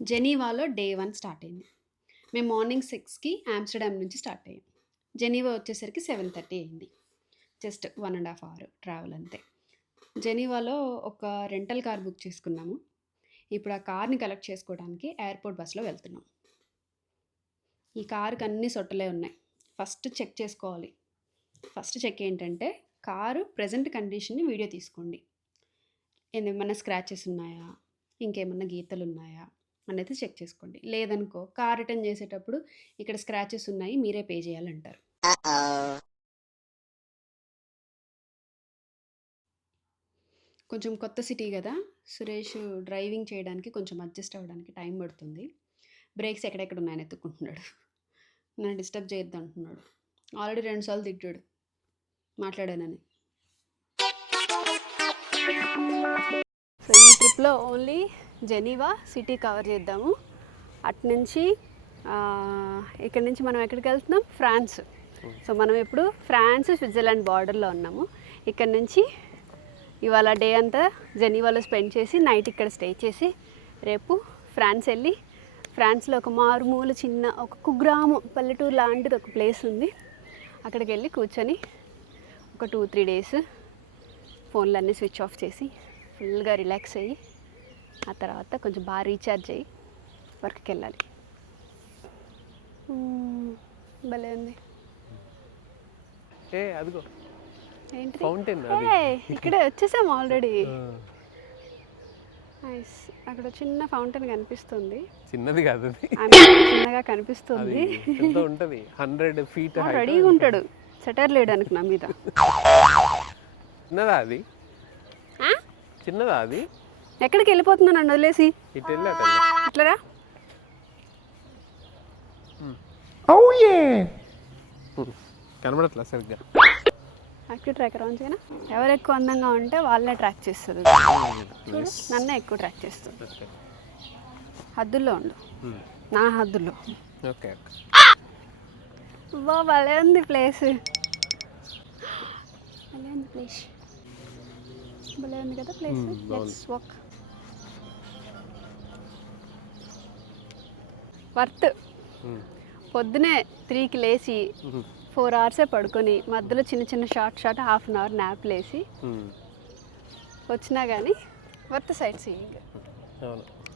జెనీవాలో day 1 start అయింది. మేము మార్నింగ్ 6కి ఆమ్‌స్టర్‌డామ్ నుంచి స్టార్ట్ అయ్యాం. జెనీవా వచ్చేసరికి 7:30 అయింది. జస్ట్ 1 ½ అవర్ ట్రావెల్ అంతే. జెనీవాలో ఒక రెంటల్ కార్ బుక్ చేసుకున్నాము. ఇప్పుడు ఆ కార్‌ని కలెక్ట్ చేసుకోవడానికి ఎయిర్‌పోర్ట్ బస్‌లో వెళ్తున్నాం. ఈ కార్‌కి అన్ని సొట్టలే ఉన్నాయి. ఫస్ట్ చెక్ చేసుకోవాలి. ఫస్ట్ చెక్ ఏంటంటే కారు ప్రెజెంట్ కండిషన్‌ని వీడియో తీసుకోండి. ఏమన్నా స్క్రాచెస్ ఉన్నాయా? ఇంకేమన్నా గీతలున్నాయా? అనేది చెక్ చేసుకోండి. లేదనుకో కార్ రిటర్న్ చేసేటప్పుడు ఇక్కడ స్క్రాచెస్ ఉన్నాయి మీరే పే చేయాలంటారు. కొంచెం కొత్త సిటీ కదా! సురేష్ డ్రైవింగ్ చేయడానికి కొంచెం అడ్జస్ట్ అవ్వడానికి టైం పడుతుంది. బ్రేక్స్ ఎక్కడెక్కడ ఉన్నాయని ఎతుక్కుంటున్నాడు. నన్ను డిస్టర్బ్ చేయొద్దు అంటున్నాడు. ఆల్రెడీ 2 సార్లు తిట్టాడు మాట్లాడానని. సో ఈ ట్రిప్లో ఓన్లీ జెనీవా సిటీ కవర్ చేద్దాము. అటునుంచి ఇక్కడ నుంచి మనం ఎక్కడికి వెళ్తున్నాం? ఫ్రాన్స్. సో మనం ఇప్పుడు ఫ్రాన్స్ స్విట్జర్లాండ్ బార్డర్లో ఉన్నాము. ఇక్కడ నుంచి ఇవాళ డే అంతా జెనీవాలో స్పెండ్ చేసి నైట్ ఇక్కడ స్టే చేసి రేపు ఫ్రాన్స్ వెళ్ళి ఫ్రాన్స్లో ఒక మారుమూల చిన్న ఒక కుగ్రామం పల్లెటూరు లాంటిది ఒక ప్లేస్ ఉంది. అక్కడికి వెళ్ళి కూర్చొని ఒక 2-3 డేస్ ఫోన్లన్నీ స్విచ్ ఆఫ్ చేసి ఫుల్గా రిలాక్స్ అయ్యి ఆ తర్వాత కొంచెం బాగా రీఛార్జ్ అయ్యి వర్క్కి వెళ్ళాలి. భలే ఉంది. ఏంటి ఇక్కడే వచ్చేసాము ఆల్రెడీ. నైస్. అక్కడ చిన్న ఫౌంటైన్ కనిపిస్తుంది. చిన్నది కాదు, చిన్నగా కనిపిస్తుంది. ఉంటది 100 feet రెడీగా ఉంటాడు సెటర్ లేయడానికి నా మీద. చిన్నదా అది? చిన్నదా అది? ఎక్కడికి వెళ్ళిపోతున్నా నన్ను వదిలేసి ఇట్లరా. కనబడట్లా సరిగ్గా. యాక్టివ్ ట్రాకర్ ఆన్ చేయనా? ఎవరు ఎక్కువ అందంగా ఉంటే వాళ్ళే ట్రాక్ చేస్తారు. చూడు నన్నే ఎక్కువ ట్రాక్ చేస్తుంది. హద్దుల్లో ఉండు, నా హద్దుల్లో. ఓకే. భలే ఉంది ప్లేస్. భలే ఉంది ప్లేస్. భలే ఉంది కదా ప్లేస్. Let's walk. వర్త్. పొద్దునే 3కి లేచి 4 hours పడుకొని మధ్యలో చిన్న చిన్న షార్ట్ ½ an hour న్యాప్ లేసి వచ్చినా కానీ వర్త్ సైట్ సీయింగ్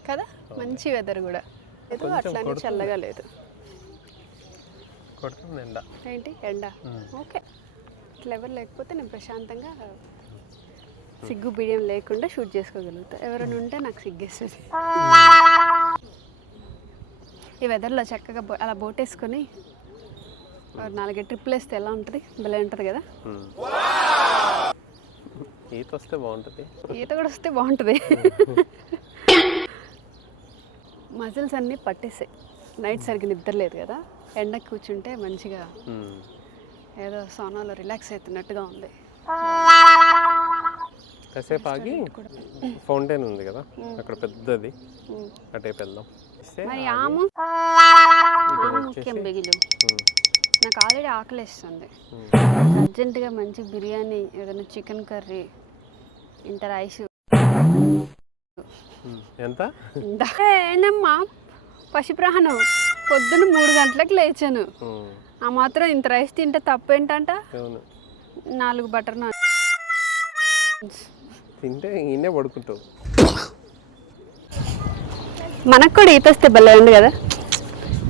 కదా. మంచి వెదర్ కూడా లేదు, అట్లానే చల్లగా లేదు. ఏంటి ఎండ? ఓకే. ఇట్లా ఎవరు లేకపోతే నేను ప్రశాంతంగా సిగ్గు బిడియం లేకుండా షూట్ చేసుకోగలుగుతా. ఎవరైనా ఉంటే నాకు సిగ్గేస్తుంది. ఈ వెదర్లో చక్కగా అలా బోట్ వేసుకొని 4 ట్రిప్పులు వేస్తే ఎలా ఉంటుంది? భలే ఉంటుంది కదా. ఈత వస్తే బాగుంటుంది. ఈత కూడా వస్తే బాగుంటుంది. మజిల్స్ అన్నీ పట్టేసాయి. నైట్ సరిగ్గా నిద్ర లేదు కదా. ఎండకి కూర్చుంటే మంచిగా ఏదో సోనాలో రిలాక్స్ అవుతున్నట్టుగా ఉంది. కాసేపు ఆగి ఫౌంటైన్ ఉంది కదా అక్కడ పెద్దది, అటేపు వెళ్దాం. మరి ముఖ్యం బిగిలు. నాకు ఆల్రెడీ ఆకలిస్తుంది. అర్జెంటుగా మంచి బిర్యానీ, ఏదైనా చికెన్ కర్రీ, ఇంత రైస్. ఎంత ఏంటమ్మా పసిప్రాహనం. పొద్దున్న 3 గంటలకు లేచాను. ఆ మాత్రం ఇంత రైస్ తింటే తప్పేంటంట? 4 బటర్ నాన్ తింటే ఈయనే పడుకుంటావు. మనకు కూడా ఈత వస్తే భలే ఉంది కదా.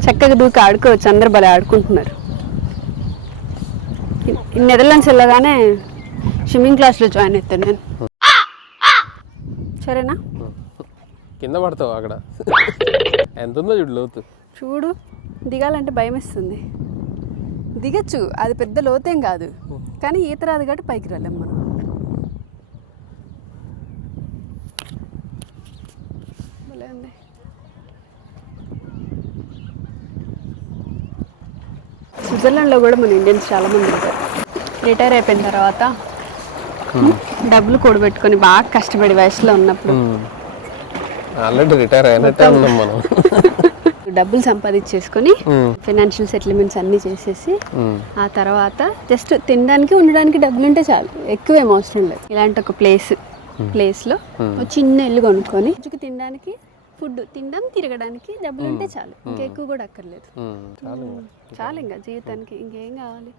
చక్కగా దూకి ఆడుకోవచ్చు. అందరు భలే ఆడుకుంటున్నారు. నెదర్లాండ్స్ వెళ్ళగానే స్విమ్మింగ్ క్లాస్లో జాయిన్ అవుతాను నేను. సరేనా? కింద పడతావు అక్కడ. ఎంత ఉందో చూడు లోతు. చూడు, దిగాలంటే భయం వేస్తుంది. దిగచ్చు, అది పెద్ద లోతేం కాదు, కానీ ఈత రాదు కాబట్టి పైకి రాలేం మనం. భలే ఉంది. స్విట్జర్లాండ్లో కూడా మన ఇండియన్స్ చాలామంది ఉంటారు. రిటైర్ అయిపోయిన తర్వాత డబ్బులు కూడబెట్టుకొని బాగా కష్టపడి వయసులో ఉన్నప్పుడు ఆల్రెడీ రిటైర్ అయినట్టే ఉన్నాం మనం. డబ్బులు సంపాదించేసుకొని ఫైనాన్షియల్ సెటిల్మెంట్స్ అన్నీ చేసేసి ఆ తర్వాత జస్ట్ తినడానికి ఉండడానికి డబ్బులు ఉంటే చాలు, ఎక్కువేం అవసరం లేదు. ఇలాంటి ఒక ప్లేస్లో చిన్న ఇల్లు కొనుక్కొని తినడానికి ఫుడ్ తినడం తిరగడానికి డబ్బులు ఉంటే చాలు, ఇంకా ఎక్కువ కూడా అక్కర్లేదు. చాలు చాలు ఇంకా జీవితానికి ఇంకేం కావాలి.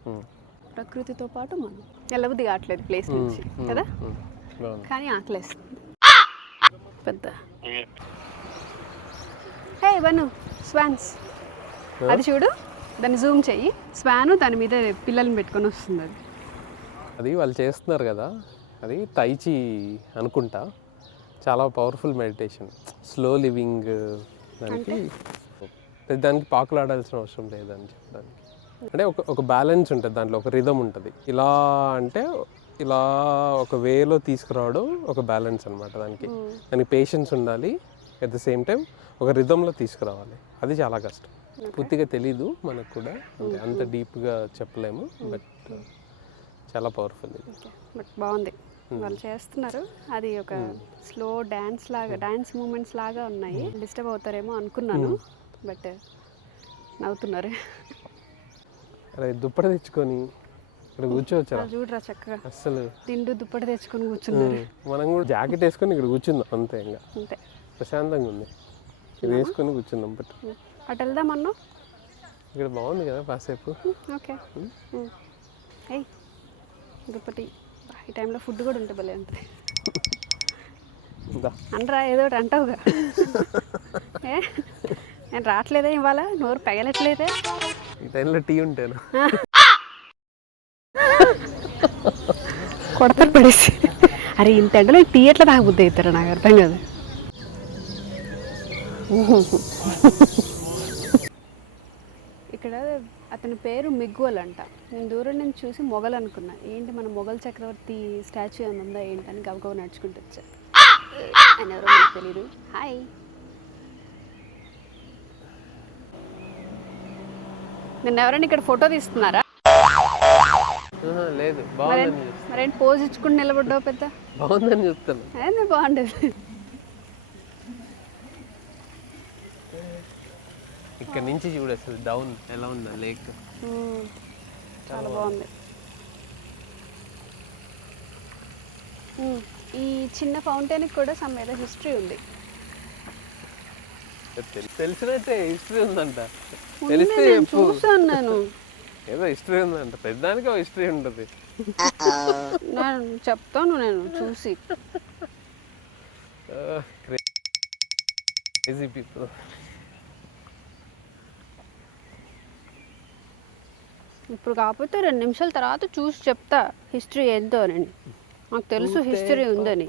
ప్రకృతితో పాటు మనం వెళ్ళబుద్ధి కావట్లేదు ప్లేస్ నుంచి కదా, కానీ ఆకలేస్తుంది పెద్ద. హే వను, స్వాన్స్ అది చూడు, దాన్ని జూమ్ చెయ్యి. స్వాను దాని మీద పిల్లల్ని పెట్టుకొని వస్తుంది. అది అది వాళ్ళు చేస్తున్నారు కదా, అది తైచి అనుకుంటా. చాలా పవర్ఫుల్ మెడిటేషన్, స్లో లివింగ్. దానికి పాకులాడాల్సిన అవసరం లేదని చెప్పడానికి. అంటే ఒక బ్యాలెన్స్ ఉంటుంది దాంట్లో, ఒక రిథమ్ ఉంటుంది. ఇలా అంటే ఇలా ఒక వేలో తీసుకురావడం ఒక బ్యాలెన్స్ అనమాట. దానికి పేషెన్స్ ఉండాలి, అట్ ద సేమ్ టైం ఒక రిథంలో తీసుకురావాలి. అది చాలా కష్టం, పూర్తిగా తెలీదు మనకు కూడా, అంటే అంత డీప్గా చెప్పలేము, బట్ చాలా పవర్ఫుల్ ఇది. బట్ బాగుంది వాళ్ళు చేస్తున్నారు. అది ఒక స్లో డ్యాన్స్ లాగా, డ్యాన్స్ మూమెంట్స్ లాగా ఉన్నాయి. డిస్టర్బ్ అవుతారేమో అనుకున్నాను, బట్ నవ్వుతున్నారు. అరే దుప్పటి తెచ్చుకొని ఇక్కడ కూర్చోవచ్చా? చూడరా చక్కగా అసలు తిండు దుప్పటి తెచ్చుకొని కూర్చున్నారు. మనం కూడా జాకెట్ వేసుకొని ఇక్కడ కూర్చుందాం అంతే, ఇంకా అంతే ప్రశాంతంగా ఉంది. ఇది వేసుకొని కూర్చుందాం. బట్ అటు వెళ్దామన్నా, ఇక్కడ బాగుంది కదా కాసేపు. ఓకే ఏయ్ దుప్పటి, ఈ టైంలో ఫుడ్ కూడా ఉంటే భలే ఉంటుంది. అనరా ఏదో ఒకటి అంటావుగా. ఏ నేను రావట్లేదే ఇవాళ, నోరు పెగలట్లేదే. ఈ టైంలో టీ ఉంటాను కొడతారు పడేసి. అరే ఇంత ఎండలో టీ ఎట్లా తాగబుద్ది అవుతారా, నాకు అర్థం కాదు. ఇక్కడ అతని పేరు మిగ్వల్ అంట. నేను దూరం నుంచి చూసి మొఘల్ అనుకున్నా. ఏంటి మన మొఘల్ చక్రవర్తి స్టాచ్యూ ఏమైనా ఉందా ఏంటని గబగబా నడుచుకుంటూ వచ్చా. ఆయన ఎవరో నాకు తెలీదు. హాయ్. నిన్న ఎవరైనా ఇక్కడ ఫోటో తీస్తున్నారా? లేదు, మరేంటి పోజ్ ఇచ్చుకుని నిలబడ్డావు పెద్ద? బాగుందని చెప్తాను. అదే బాగుండేది. ఇక్కడ నుంచి చూడు అసలు డౌన్ ఎలా ఉందా లేక్. చాలా బాగుంది. ఈ చిన్న ఫౌంటైన్కి కూడా సమ్ ఏదో హిస్టరీ ఉంది. తెలిసినట్టే హిస్టరీ ఉందంట. తెలిస్తే చూసాను నేను, ఏదో హిస్టరీ ఉందంట. పెద్దానికి ఒక హిస్టరీ ఉంటుంది. నేను చెప్తాను నేను చూసి. Crazy people. ఇప్పుడు కాకపోతే 2 నిమిషాల తర్వాత చూసి చెప్తా హిస్టరీ ఏంటో అని. నాకు తెలుసు హిస్టరీ ఉందని.